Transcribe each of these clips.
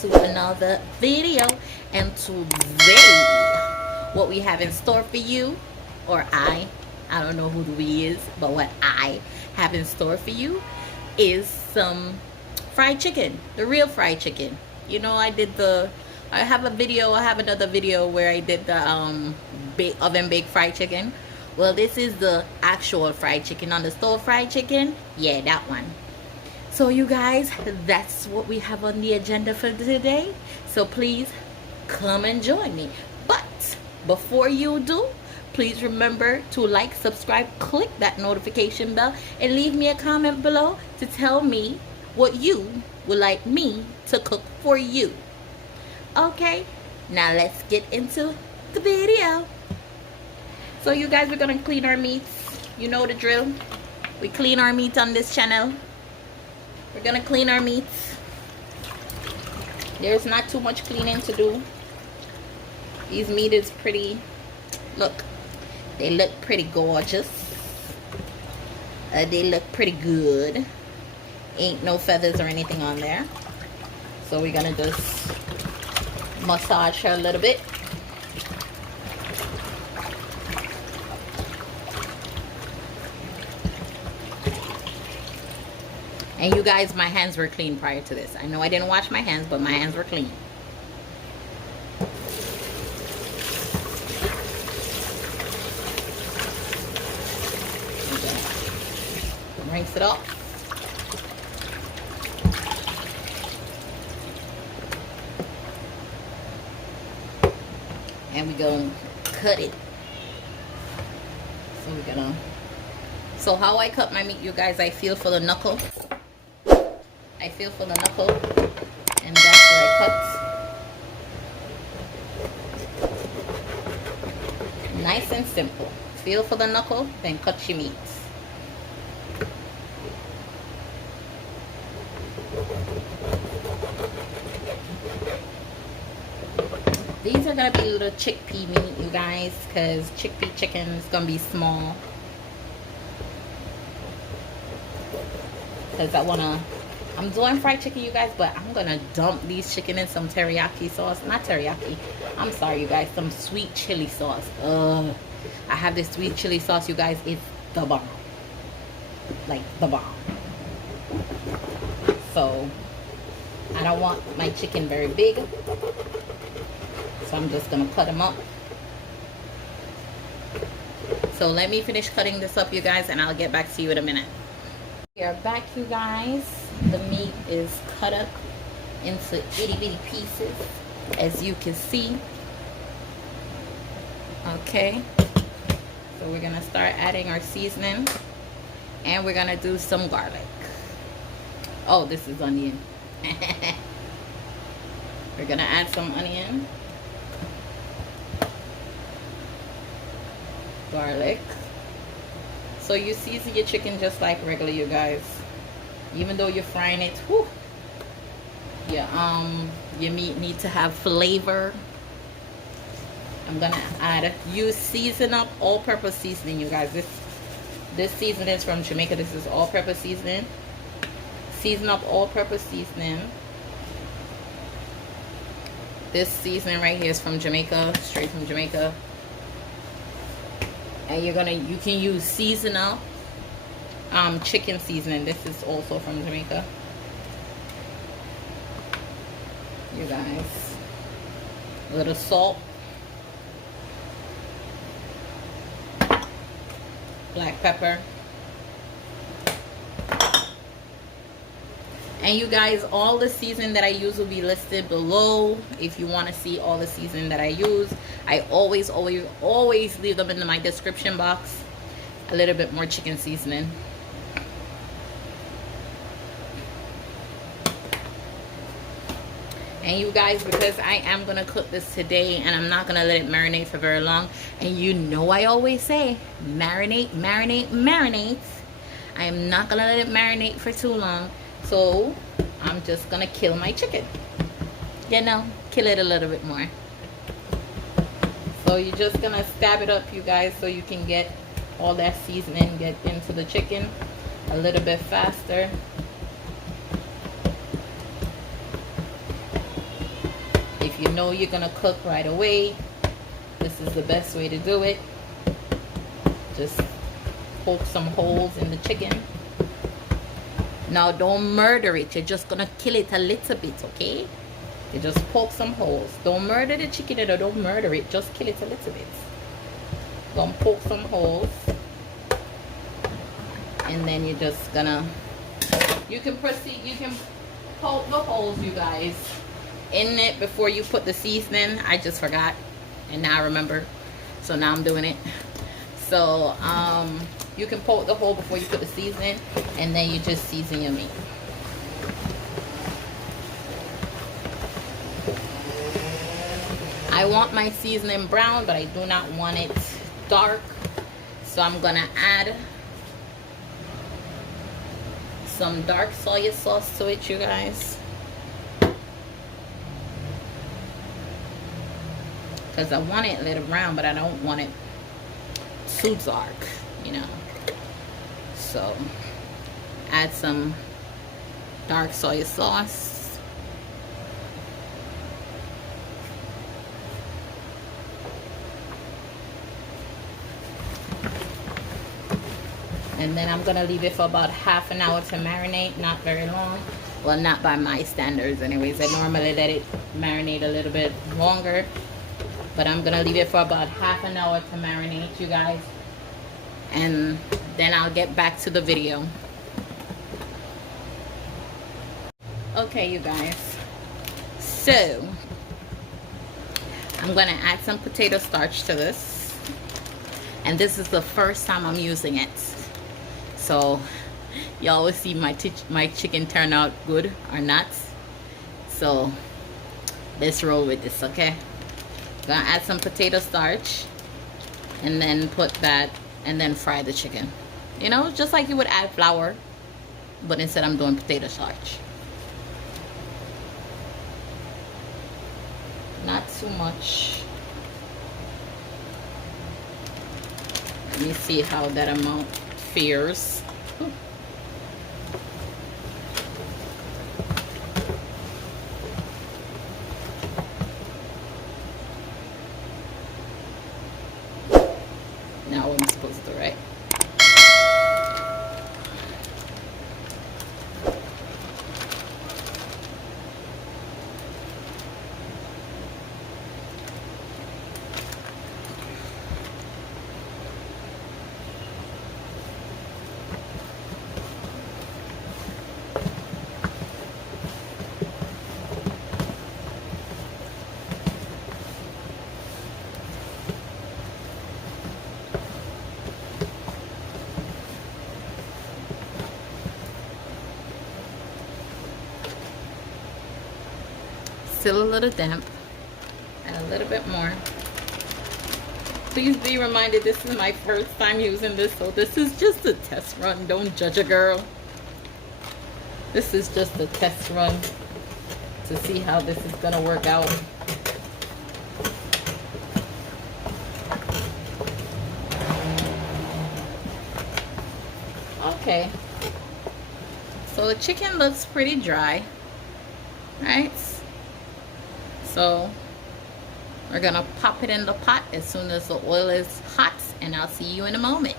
to another video. And today, what we have in store for you, or I don't know who the we is, but what I have in store for you is some fried chicken, the real fried chicken. You know, I have another video where I did the oven baked fried chicken. Well, this is the actual fried chicken on the stove fried chicken. Yeah, that one. So you guys, that's what we have on the agenda for today. So please come and join me. But before you do, please remember to like, subscribe, click that notification bell, and leave me a comment below to tell me what you would like me to cook for you. Okay, now let's get into the video. So you guys, we're gonna clean our meats. You know the drill. We clean our meat on this channel. We're gonna clean our meats. There's not too much cleaning to do. These meat is pretty, look, they look pretty gorgeous. They look pretty good. Ain't no feathers or anything on there. So we're gonna just massage her a little bit. And you guys, my hands were clean prior to this. I know I didn't wash my hands, but my hands were clean. Okay. Rinse it off. And we're gonna cut it. So how I cut my meat, you guys, I feel for the knuckle. I feel for the knuckle, and that's where I cut. Nice and simple. Feel for the knuckle, then cut your meats. These are gonna be little chickpea meat, you guys, because chickpea chicken is gonna be small. Because I'm doing fried chicken, you guys, but I'm gonna dump these chicken in some teriyaki sauce. Not teriyaki, I'm sorry, you guys, some sweet chili sauce. I have this sweet chili sauce, you guys. It's the bomb, like the bomb. So I don't want my chicken very big, so I'm just gonna cut them up. So let me finish cutting this up, you guys, and I'll get back to you in a minute. We are back, you guys. The meat is cut up into itty bitty pieces, as you can see. Okay, so we're gonna start adding our seasoning, and we're gonna do some garlic. Oh, this is onion. We're gonna add some onion, garlic. So you season your chicken just like regular, you guys. Even though you're frying it, whew, your meat needs to have flavor. I'm gonna add, you season up all-purpose seasoning, you guys. This seasoning is from Jamaica. This is all-purpose seasoning. Season up all-purpose seasoning. This seasoning right here is from Jamaica, straight from Jamaica. And you can use season up chicken seasoning. This is also from Jamaica, you guys. A little salt, black pepper, and you guys, all the seasoning that I use will be listed below if you want to see all the seasoning that I use. I always leave them in my description box. A little bit more chicken seasoning. And you guys, because I am gonna cook this today and I'm not gonna let it marinate for very long, and you know I always say marinate, marinate, marinate. I am not gonna let it marinate for too long, so I'm just gonna kill my chicken. You know, kill it a little bit more. So you're just gonna stab it up, you guys, so you can get all that seasoning get into the chicken a little bit faster. if you know you're gonna cook right away, this is the best way to do it. Just poke some holes in the chicken. Now don't murder it, you're just gonna kill it a little bit, okay? You just poke some holes. Don't murder the chicken, or don't murder it, just kill it a little bit. Gonna poke some holes, and then you're just gonna, you can proceed, you can poke the holes, you guys, in it before you put the seasoning. I just forgot, and now I remember, so now I'm doing it. So you can poke the hole before you put the seasoning, and then you just season your meat. I want my seasoning brown, but I do not want it dark, so I'm gonna add some dark soy sauce to it, you guys, because I want it a little brown, but I don't want it too dark, you know. So add some dark soy sauce. And then I'm gonna leave it for about half an hour to marinate, not very long. Well, not by my standards anyways. I normally let it marinate a little bit longer, but I'm gonna leave it for about half an hour to marinate, you guys. And then I'll get back to the video. Okay, you guys. So I'm gonna add some potato starch to this. And this is the first time I'm using it. So y'all will see my chicken turn out good or not. So let's roll with this, okay? Gonna add some potato starch, and then put that, and then fry the chicken. You know, just like you would add flour, but instead I'm doing potato starch. Not too much. Let me see how that amount fares. Now what I'm supposed to do, right? Still a little damp, and a little bit more. Please be reminded, this is my first time using this, so this is just a test run. Don't judge a girl. This is just a test run to see how this is gonna work out. Okay, so the chicken looks pretty dry, right? So we're gonna pop it in the pot as soon as the oil is hot, and I'll see you in a moment.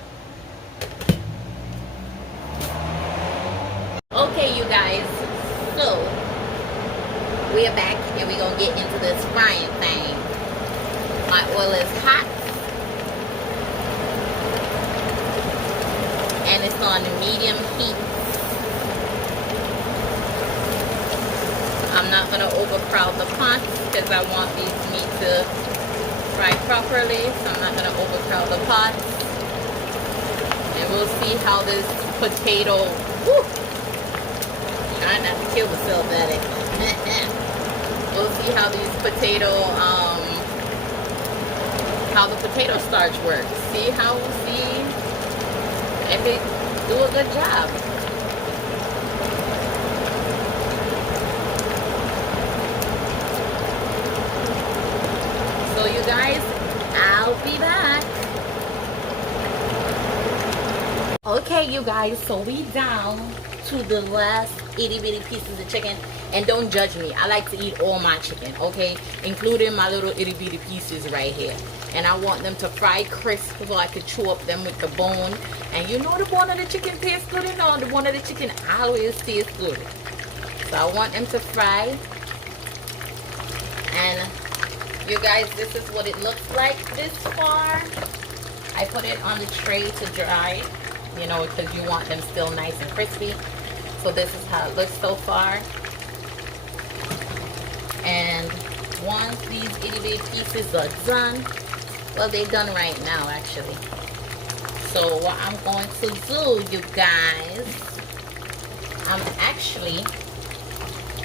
Okay, you guys, so we're back and we're gonna get into this frying thing. My oil is hot and it's on medium heat. I'm not gonna overcrowd the pot because I want these meat to fry properly, so I'm not gonna overcrowd the pot. And we'll see how this potato, trying not to kill myself at it. We'll see how these potato, how the potato starch works. See if it do a good job. So you guys, I'll be back. Okay, you guys, so we down to the last itty bitty pieces of chicken, And don't judge me. I like to eat all my chicken, okay? Including my little itty bitty pieces right here. And I want them to fry crisp so I could chew up them with the bone. And you know the bone of the chicken tastes good, you know the bone of the chicken always tastes good. So I want them to fry. And you guys, this is what it looks like this far. I put it on the tray to dry, you know, because you want them still nice and crispy. So this is how it looks so far. And once these itty bitty pieces are done, well, they're done right now actually. So what I'm going to do, you guys, I'm actually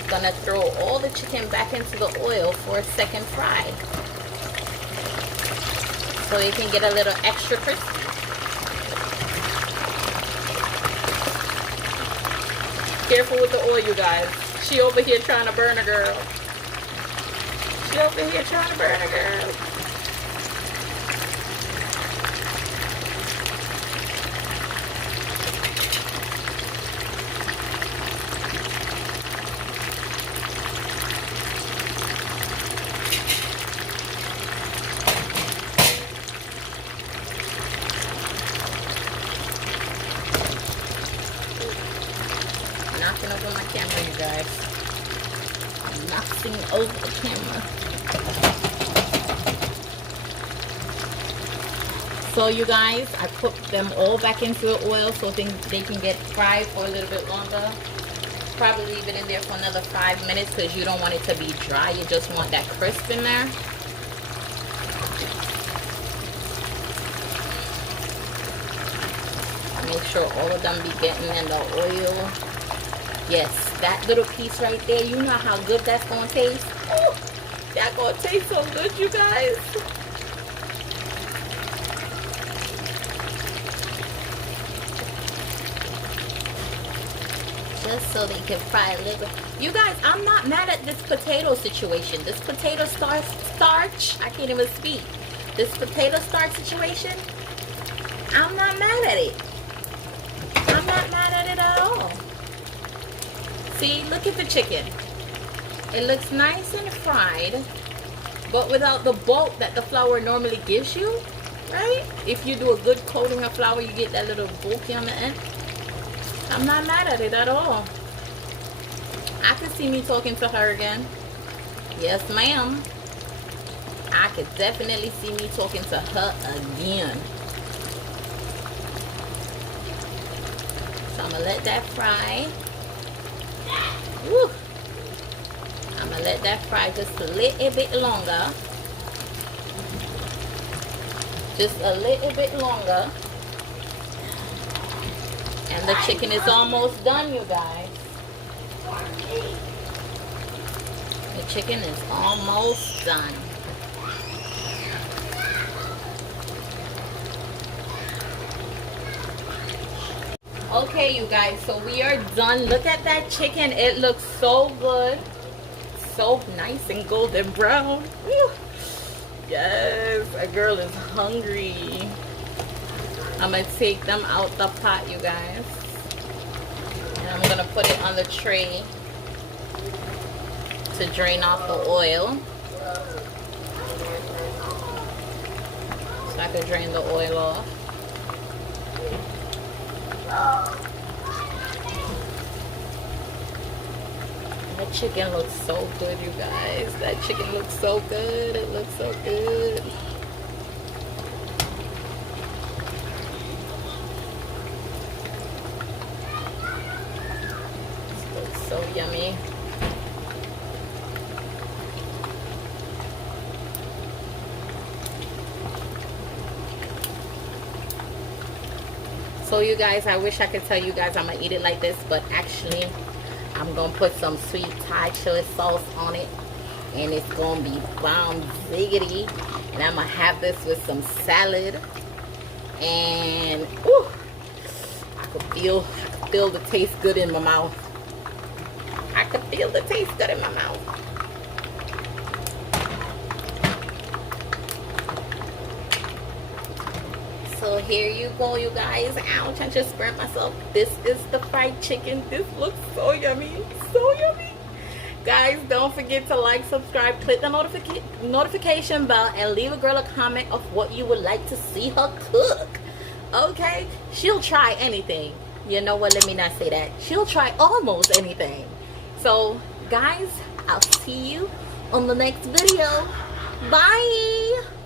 gonna throw all the chicken back into the oil for a second fry, so it can get a little extra crispy. Careful with the oil, you guys. She over here trying to burn a girl. She over here trying to burn a girl. Knocking over my camera, you guys. I'm knocking over the camera. So you guys, I put them all back into the oil so they can get fried for a little bit longer. Probably leave it in there for another 5 minutes because you don't want it to be dry. You just want that crisp in there. Make sure all of them be getting in the oil. Yes, that little piece right there, you know how good that's gonna taste. Oh, that's gonna taste so good, you guys. Just so they can fry a little. You guys, I'm not mad at this potato situation. This potato starch, I can't even speak. This potato starch situation, I'm not mad at it. I'm not mad at it at all. See, look at the chicken. It looks nice and fried, but without the bulk that the flour normally gives you, right? If you do a good coating of flour, you get that little bulky on the end. I'm not mad at it at all. I could see me talking to her again. Yes, ma'am. I could definitely see me talking to her again. So I'm gonna let that fry. Woo. I'm gonna let that fry just a little bit longer. Just a little bit longer. And the chicken is almost done, you guys. The chicken is almost done. Okay, you guys, so we are done. Look at that chicken. It looks so good. So nice and golden brown. Woo. Yes, a girl is hungry. I'm going to take them out the pot, you guys. And I'm going to put it on the tray to drain off the oil. So I can drain the oil off. That chicken looks so good, you guys. That chicken looks so good. It looks so good. It looks so yummy. So you guys, I wish I could tell you guys I'm gonna eat it like this, but actually I'm gonna put some sweet Thai chili sauce on it, and it's gonna be bomb ziggity. And I'm gonna have this with some salad, and ooh, I could feel the taste good in my mouth. I could feel the taste good in my mouth. So here you go, you guys. Ouch, I just burnt myself. This is the fried chicken. This looks so yummy. So yummy. Guys, don't forget to like, subscribe, click the notification bell, and leave a girl a comment of what you would like to see her cook. Okay? She'll try anything. You know what? Let me not say that. She'll try almost anything. So, guys, I'll see you on the next video. Bye!